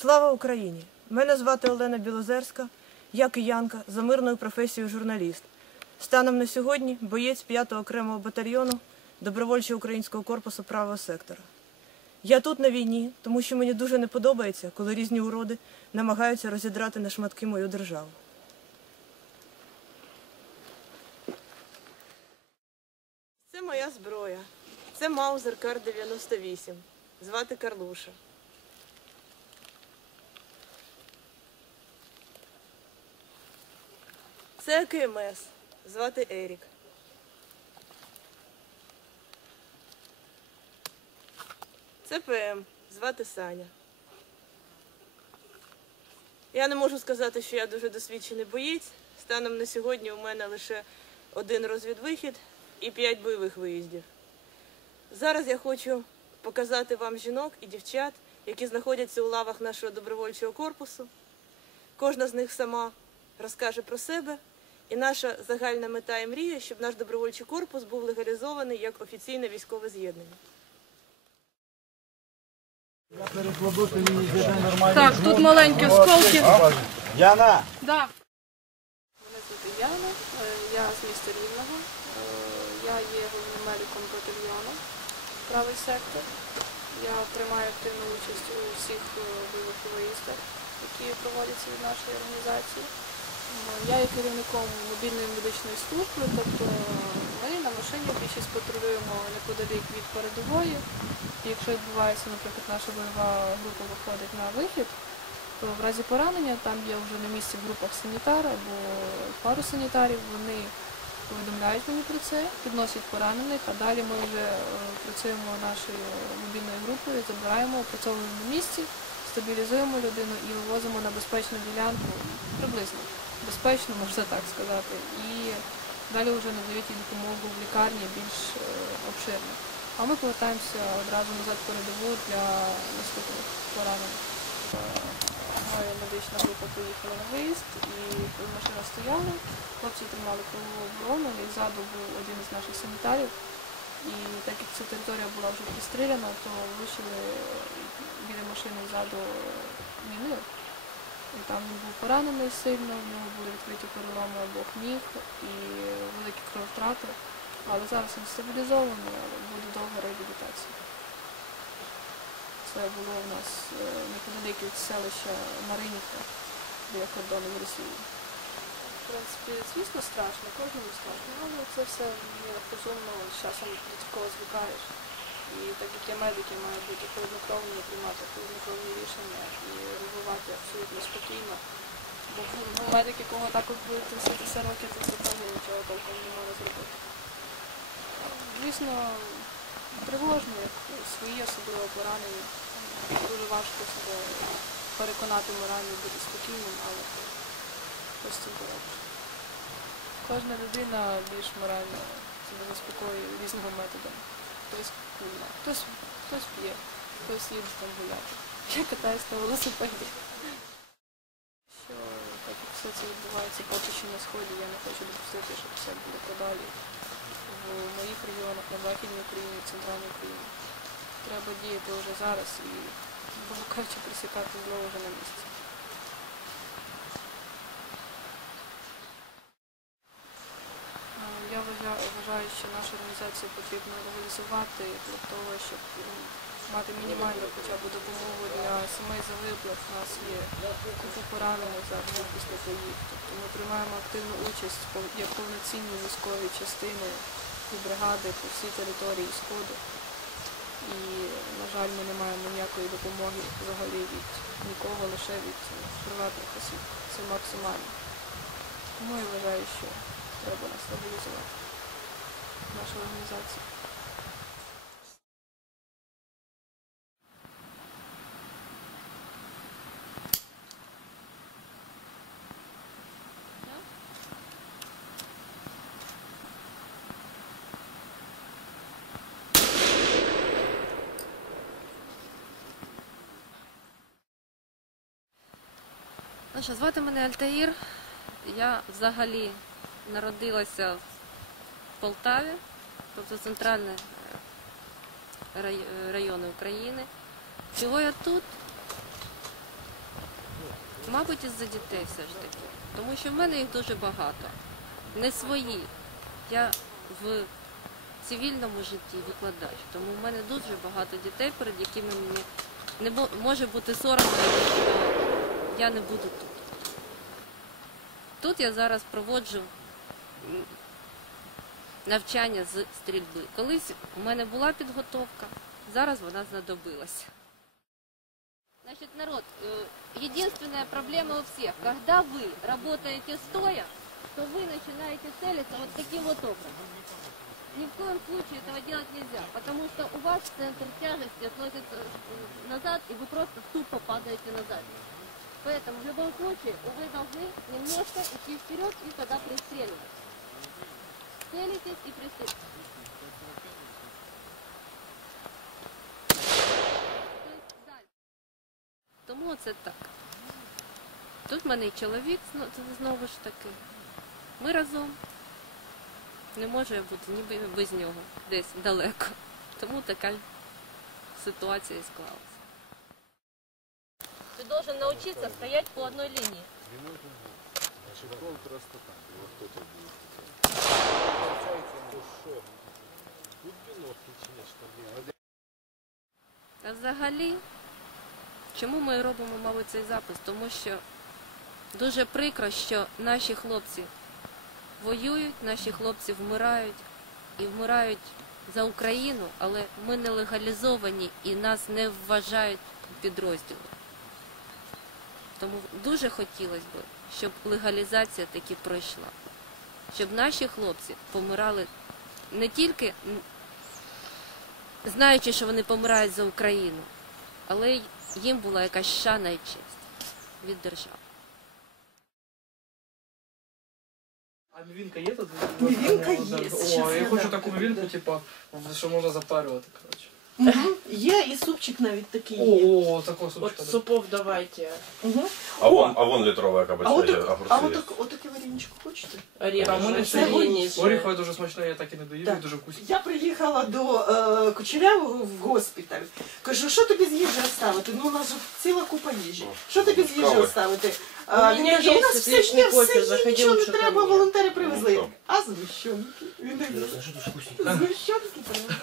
Слава Україні! Мене звати Олена Білозерська, я киянка за мирною професією журналіст. Станом на сьогодні боєць 5-го окремого батальйону добровольчого українського корпусу правого сектора. Я тут на війні, тому що мені дуже не подобається, коли різні уроди намагаються розідрати на шматки мою державу. Це моя зброя. Це Маузер Кар-98. Звати Карлуша. Це КМС. Звати Ерік. Це ПМ. Звати Саня. Я не можу сказати, що я дуже досвідчений боєць. Станом на сьогодні у мене лише 1 розвідвихід і 5 бойових виїздів. Зараз я хочу показати вам жінок і дівчат, які знаходяться у лавах нашого добровольчого корпусу. Кожна з них сама розкаже про себе. І наша загальна мета і мрія, щоб наш добровольчий корпус був легалізований як офіційне військове з'єднання. Так, тут маленькі осколки. Яна! Да. Мене звати Яна, я з міста Рівного. Я є головним медиком батальйону «Правий сектор». Я приймаю активну участь у всіх бойових виїздах, які проводяться від нашої організації. Я є керівником мобільної медичної служби, тобто ми на машині більшість патрулюємо неподалік від передової. І якщо відбувається, наприклад, наша бойова група виходить на вихід, то в разі поранення там є вже на місці в групах санітар або пару санітарів, вони повідомляють мені про це, підносять поранених, а далі ми вже працюємо нашою мобільною групою, забираємо, опрацьовуємо на місці, стабілізуємо людину і вивозимо на безпечну ділянку, приблизно безпечно, можна так сказати, і далі вже надають їй допомогу в лікарні більш обширно. А ми повертаємося одразу назад в передову для наступних поранених. Моя медична група поїхала на виїзд, і коли машина стояла, хлопці тримали кругову оборону, і ззаду був один із наших санітарів. І так як ця територія була вже пристріляна, то влучили біля машини ззаду міни. І там він був поранений сильно, в нього були відкриті переломи обох ніг і великі крововтрати. Але зараз він стабілізований, але буде довга реабілітація. Це було у нас неподалік від селища Маринівка, біля кордону з Росією. В принципі, звісно, страшно, кожному страшно, але це все розумно, з часом до такого звикаєш. І так як я медик, я маю бути холоднокровною, приймати холоднокровні рішення і реагувати абсолютно спокійно. Бо медик, якого також буде 30 років, то все одно нічого толком не може зробити. Звісно, тривожно, як свої, особливо поранені. Дуже важко себе переконати морально, бути спокійним, але щось це робиш. Кожна людина більш морально себе заспокоює різними методами. Хтось курить, хтось п'є, хтось їде там гуляти. Я катаюсь на велосипеді. Що, так як все це відбувається поки що на Сході, я не хочу допустити, щоб все було подалі. В моїх регіонах, на Західній Україні, в Центральній Україні. Треба діяти вже зараз і, можна кажучи, присікати знову вже на місці. Я вважаю, що нашу організацію потрібно легалізувати для того, щоб мати мінімальну хоча б допомогу для сімей загиблих. У нас є купа поранених зараз після боїв. Тобто ми приймаємо активну участь як повноцінні військові частини і бригади по всій території Сходу. І, на жаль, ми не маємо ніякої допомоги взагалі від нікого, лише від приватних осіб. Це максимально. Тому я вважаю, що треба нас стабілізувати, нашу організацію. Звати мене Альтаїр. Я взагалі народилася в Полтаві, тобто центральний район України. Чого я тут? Мабуть, із-за дітей все ж таки. Тому що в мене їх дуже багато. Не свої. Я в цивільному житті викладач. Тому в мене дуже багато дітей, перед якими мені не може бути соромно, що я не буду тут. Тут я зараз проводжу навчання з стрільби. Колись у мене була підготовка, зараз вона знадобилася. Значит, народ, единственная проблема у всех, когда вы работаете стоя, то вы начинаете целиться вот таким вот образом. Ни в коем случае этого делать нельзя, потому что у вас центр тяжести относится назад, и вы просто тупо падаете назад. Поэтому в любом случае вы должны немножко идти вперед и тогда пристреливать. Целитесь и пристреливайте. Тому це так. Тут в мене і чоловік, знову ж таки. Ми разом. Не можу я бути ніби без нього, десь далеко. Тому така ситуація і склалася. Ти должен навчитися стояти по одній лінії. А взагалі, чому ми робимо, мабуть, цей запис? Тому що дуже прикро, що наші хлопці воюють, наші хлопці вмирають і вмирають за Україну, але ми не легалізовані і нас не вважають підрозділом. Тому дуже хотілося б, щоб легалізація таки пройшла. Щоб наші хлопці помирали не тільки знаючи, що вони помирають за Україну, але їм була якась шана і честь від держави. А мівінка є тут? Мівінка є. О, я хочу таку мівінку, типу, що можна запарювати, коротше. Є і супчик навіть такий є. О, такого От супчика. супов давайте. Угу. А вон літровая кабачка є, огурці є. Отаке вареничко хочете? А мене Це горіше. горіхове дуже смачне, я так і не доїв, Так. дуже вкусне. Я приїхала до Кучерявого в госпіталь. Кажу, що тобі з їжі оставити? Ну, у нас же ціла купа їжі. Що тобі з їжі Кави. оставити? У мене Він каже, є у нас все світлий є, кофе, все є, заходи, нічого не лучше ко треба, мне. волонтери привезли. Ну, А згущенки? Він так, згущенки прямо.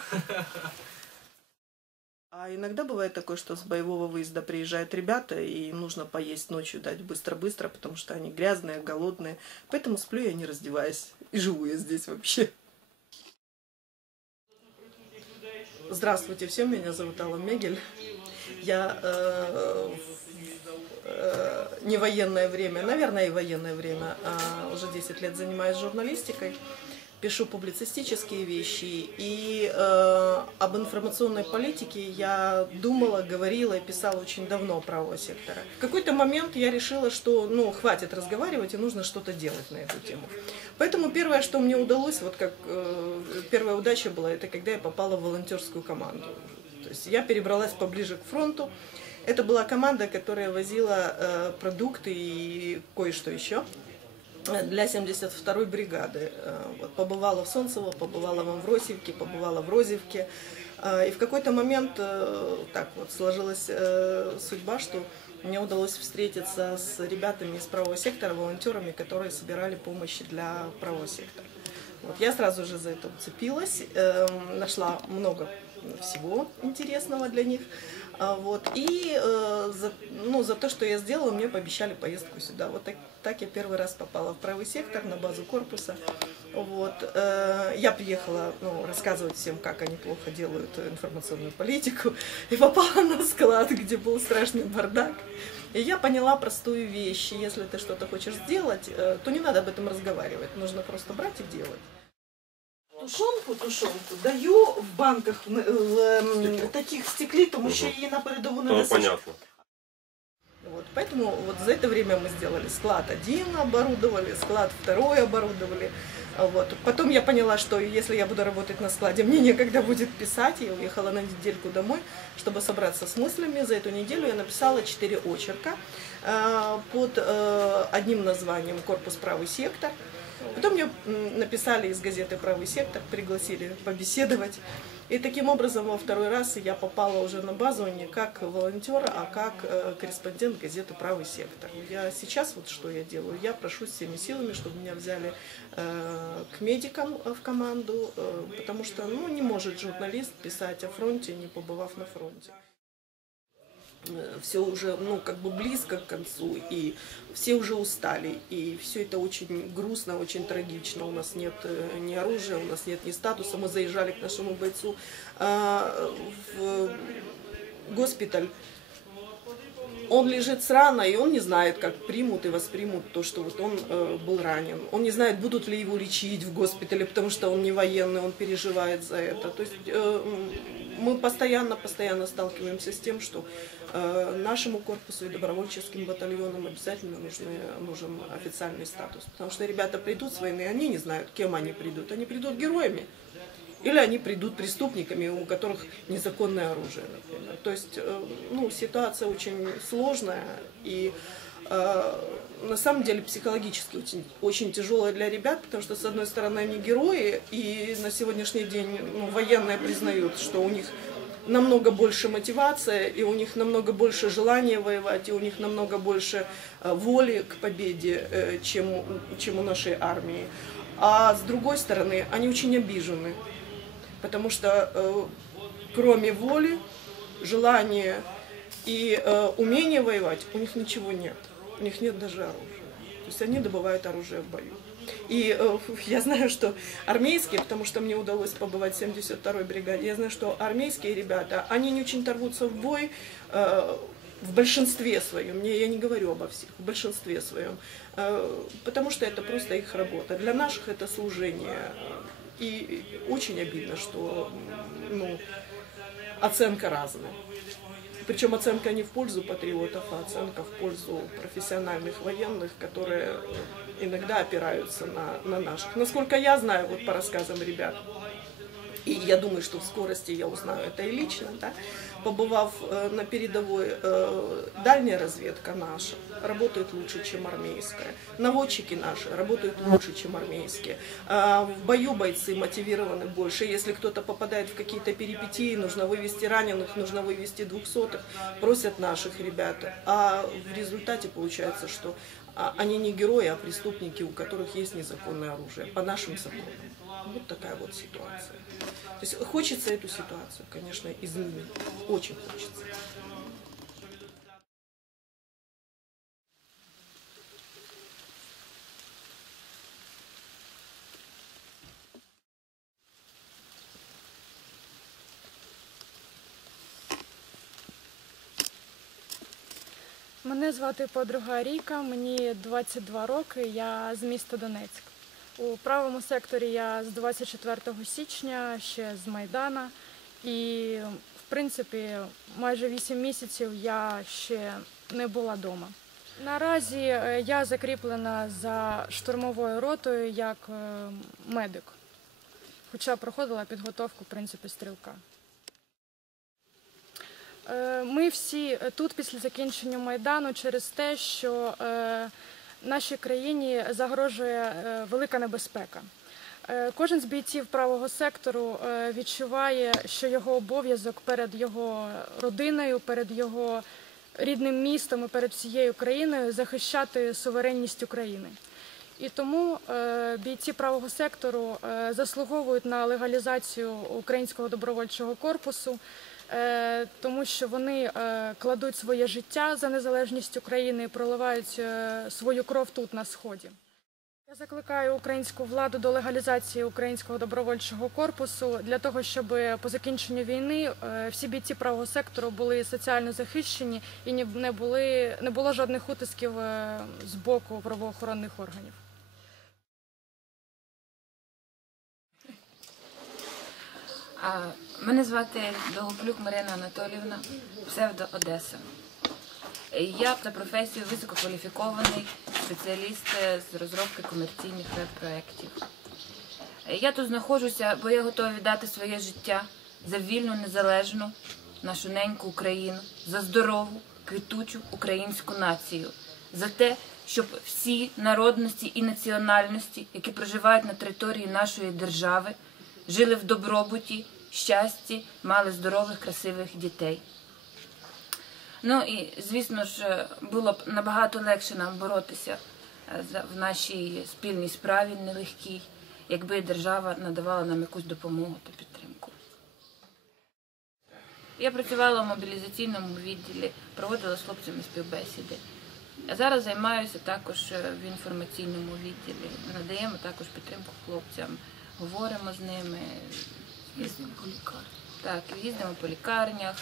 А иногда бывает такое, что с боевого выезда приезжают ребята, и им нужно поесть ночью, дать быстро-быстро, потому что они грязные, голодные. Поэтому сплю я не раздеваясь. И живу я здесь вообще. Здравствуйте всем, меня зовут Алла Мегель. Я не военное время, наверное, и военное время, уже 10 лет занимаюсь журналистикой. Пишу публицистические вещи, и об информационной политике я думала, говорила и писала очень давно правого сектора. В какой-то момент я решила, что хватит разговаривать и нужно что-то делать на эту тему. Поэтому первое, что мне удалось, вот как первая удача была, это когда я попала в волонтерскую команду. То есть я перебралась поближе к фронту. Это была команда, которая возила продукты и кое-что еще для 72-й бригады. Вот, побывала в Солнцево, побывала в Амвросиевке, побывала в Розевке. И в какой-то момент так вот сложилась судьба, что мне удалось встретиться с ребятами из правого сектора, волонтерами, которые собирали помощь для правого сектора. Вот, я сразу же за это уцепилась, нашла много всего интересного для них. Вот, и за то, что я сделала, мне пообещали поездку сюда. Вот так я первый раз попала в правый сектор, на базу корпуса. Вот, я приехала рассказывать всем, как они плохо делают информационную политику. И попала на склад, где был страшный бардак. И я поняла простую вещь. Если ты что-то хочешь сделать, то не надо об этом разговаривать. Нужно просто брать и делать. Тушонку даю в банках в таких стеклі, тому що її на передову не несеш. Понятно. Вот, поэтому вот за это время мы сделали склад 1, оборудовали, склад 2 оборудовали. Вот. Потом я поняла, что если я буду работать на складе, мне некогда будет писать. Я уехала на недельку домой, чтобы собраться с мыслями. За эту неделю я написала 4 очерка под одним названием «Корпус правый сектор». Потом мне написали из газеты «Правый сектор», пригласили побеседовать. И таким образом во второй раз я попала уже на базу не как волонтер, а как корреспондент газеты «Правый сектор». Я сейчас вот что я делаю, я прошу всеми силами, чтобы меня взяли к медикам в команду, потому что не может журналист писать о фронте, не побывав на фронте. Все уже, как бы близко к концу, и все уже устали, и все это очень грустно, очень трагично. У нас нет ни оружия, у нас нет ни статуса. Мы заезжали к нашему бойцу в госпиталь. Он лежит с раной, и он не знает, как примут и воспримут то, что вот он был ранен. Он не знает, будут ли его лечить в госпитале, потому что он не военный, он переживает за это. То есть мы постоянно сталкиваемся с тем, что нашему корпусу и добровольческим батальонам обязательно нужен официальный статус. Потому что ребята придут с войны, они не знают, кем они придут. Они придут героями. Или они придут преступниками, у которых незаконное оружие, например. То есть, ситуация очень сложная и на самом деле психологически очень тяжелая для ребят, потому что, с одной стороны, они герои, и на сегодняшний день военные признают, что у них намного больше мотивация, и у них намного больше желания воевать, и у них намного больше воли к победе, чем у нашей армии. А с другой стороны, они очень обижены. Потому что кроме воли, желания и умения воевать, у них ничего нет. У них нет даже оружия. То есть они добывают оружие в бою. И я знаю, что армейские, потому что мне удалось побывать в 72-й бригаде, я знаю, что армейские ребята, они не очень рвутся в бой в большинстве своем. Я не говорю обо всех, в большинстве своем. Потому что это просто их работа. Для наших это служение. И очень обидно, что оценка разная. Причем оценка не в пользу патриотов, а оценка в пользу профессиональных военных, которые иногда опираются на наших. Насколько я знаю, вот по рассказам ребят, и я думаю, что в скорости я узнаю это и лично, да, побывав на передовой, дальняя разведка наша работает лучше, чем армейская. Наводчики наши работают лучше, чем армейские. В бою бойцы мотивированы больше. Если кто-то попадает в какие-то перипетии, нужно вывести раненых, нужно вывести 200-х, просят наших ребят. А в результате получается, что они не герои, а преступники, у которых есть незаконное оружие, по нашим законам. Вот такая вот ситуация. То есть хочется эту ситуацию, конечно, изменить. Очень хочется. Мене звати подруга Ріка, мені 22 роки, я з міста Донецьк. У правому секторі я з 24 січня, ще з Майдана. І, в принципі, майже 8 місяців я ще не була вдома. Наразі я закріплена за штурмовою ротою як медик, хоча проходила підготовку, в принципі, стрілка. Ми всі тут після закінчення Майдану через те, що нашій країні загрожує велика небезпека. Кожен з бійців правого сектору відчуває, що його обов'язок перед його родиною, перед його рідним містом і перед всією країною захищати суверенність України. І тому бійці правого сектору заслуговують на легалізацію Українського добровольчого корпусу, тому що вони кладуть своє життя за незалежність України і проливають свою кров тут, на Сході. Я закликаю українську владу до легалізації Українського добровольчого корпусу для того, щоб по закінченню війни всі бійці правого сектору були соціально захищені і не було жодних утисків з боку правоохоронних органів. Мене звати Довгополюк Марина Анатоліївна, псевдо Одеса. Я за професією висококваліфікований спеціаліст з розробки комерційних веб-проєктів. Я тут знаходжуся, бо я готова віддати своє життя за вільну, незалежну нашу неньку Україну, за здорову, квітучу українську націю, за те, щоб всі народності і національності, які проживають на території нашої держави, жили в добробуті, щасті, мали здорових, красивих дітей. Ну і, звісно ж, було б набагато легше нам боротися в нашій спільній справі нелегкій, якби держава надавала нам якусь допомогу та підтримку. Я працювала в мобілізаційному відділі, проводила з хлопцями співбесіди. А зараз займаюся також в інформаційному відділі. Надаємо також підтримку хлопцям, говоримо з ними. Їздимо по лікарнях. Так, їздимо по лікарнях,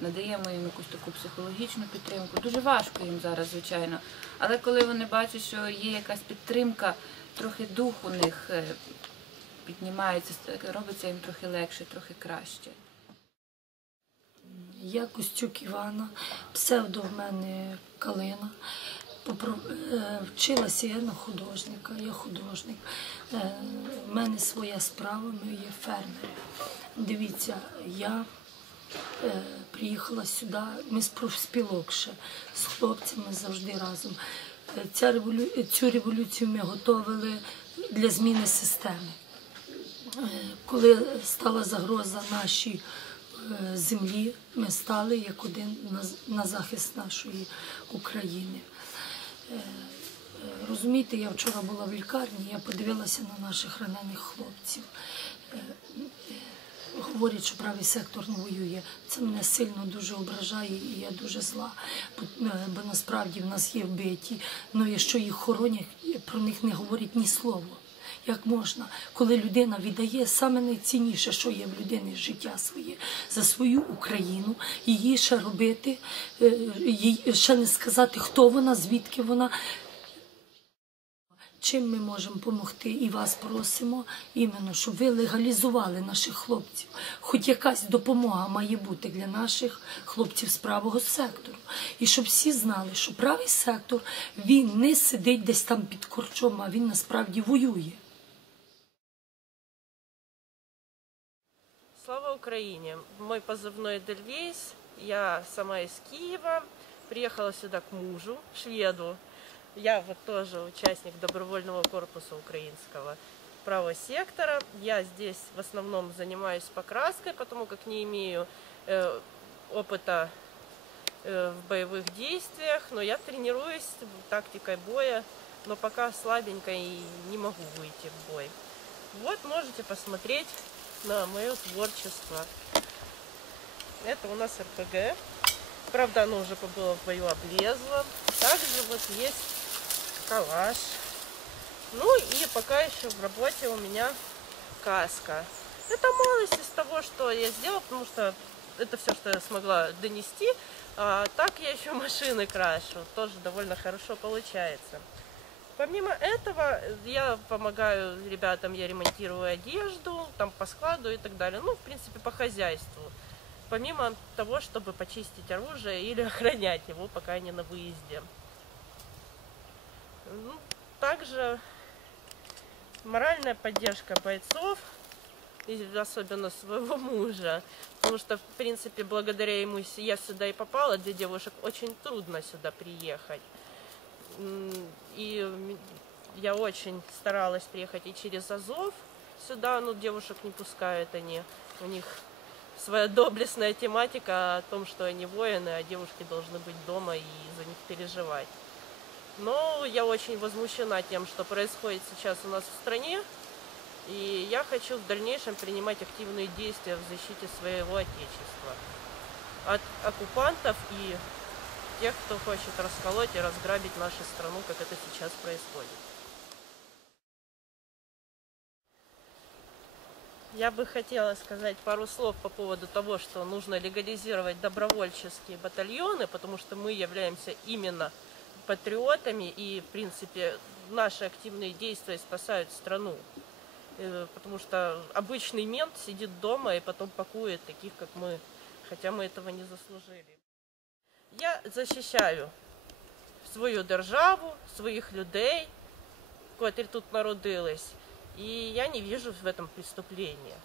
надаємо їм якусь таку психологічну підтримку. Дуже важко їм зараз, звичайно. Але коли вони бачать, що є якась підтримка, трохи дух у них піднімається, робиться їм трохи легше, трохи краще. Я Костюк Івана, псевдо в мене Калина. Вчилася я на художника, я художник. В мене своя справа, ми є фермери. Дивіться, я приїхала сюди, ми з профспілок ще, з хлопцями завжди разом. Цю революцію ми готували для зміни системи. Коли стала загроза нашій землі, ми стали як один на захист нашої України. Розумієте, я вчора була в лікарні, я подивилася на наших ранених хлопців. Говорять, що правий сектор не воює. Це мене сильно дуже ображає і я дуже зла. Бо насправді в нас є вбиті, але якщо їх хоронять, про них не говорять ні слова. Як можна, коли людина віддає саме найцінніше, що є в людини, життя своє, за свою Україну, її ще робити, їй ще не сказати, хто вона, звідки вона. Чим ми можемо допомогти і вас просимо, іменно, щоб ви легалізували наших хлопців. Хоч якась допомога має бути для наших хлопців з правого сектору. І щоб всі знали, що правий сектор, він не сидить десь там під корчом, а він насправді воює. Слава Украине! Мой позывной Эдельвейс. Я сама из Киева. Приехала сюда к мужу, шведу. Я вот тоже участник добровольного корпуса украинского правого сектора. Я здесь в основном занимаюсь покраской, потому как не имею опыта в боевых действиях. Но я тренируюсь тактикой боя, но пока слабенько и не могу выйти в бой. Вот можете посмотреть на мое творчество. Это у нас РПГ. Правда, оно уже было в бою облезло. Также вот есть калаш. Ну и пока еще в работе у меня каска. Это малость из того, что я сделала, потому что это все, что я смогла донести. А так я еще машины крашу. Тоже довольно хорошо получается. Помимо этого, я помогаю ребятам, я ремонтирую одежду, там по складу и так далее. Ну, в принципе, по хозяйству. Помимо того, чтобы почистить оружие или охранять его, пока они на выезде. Ну, также моральная поддержка бойцов, и особенно своего мужа. Потому что, в принципе, благодаря ему я сюда и попала. Для девушек очень трудно сюда приехать. И я очень старалась приехать и через Азов сюда, но девушек не пускают они. У них своя доблестная тематика о том, что они воины, а девушки должны быть дома и за них переживать. Но я очень возмущена тем, что происходит сейчас у нас в стране. И я хочу в дальнейшем принимать активные действия в защите своего Отечества. От оккупантов и тех, кто хочет расколоть и разграбить нашу страну, как это сейчас происходит. Я бы хотела сказать пару слов по поводу того, что нужно легализировать добровольческие батальоны, потому что мы являемся именно патриотами и, в принципе, наши активные действия спасают страну. Потому что обычный мент сидит дома и потом пакует таких, как мы, хотя мы этого не заслужили. Я защищаю свою державу, своих людей, котрі тут народились, і я не вижу в этом преступления.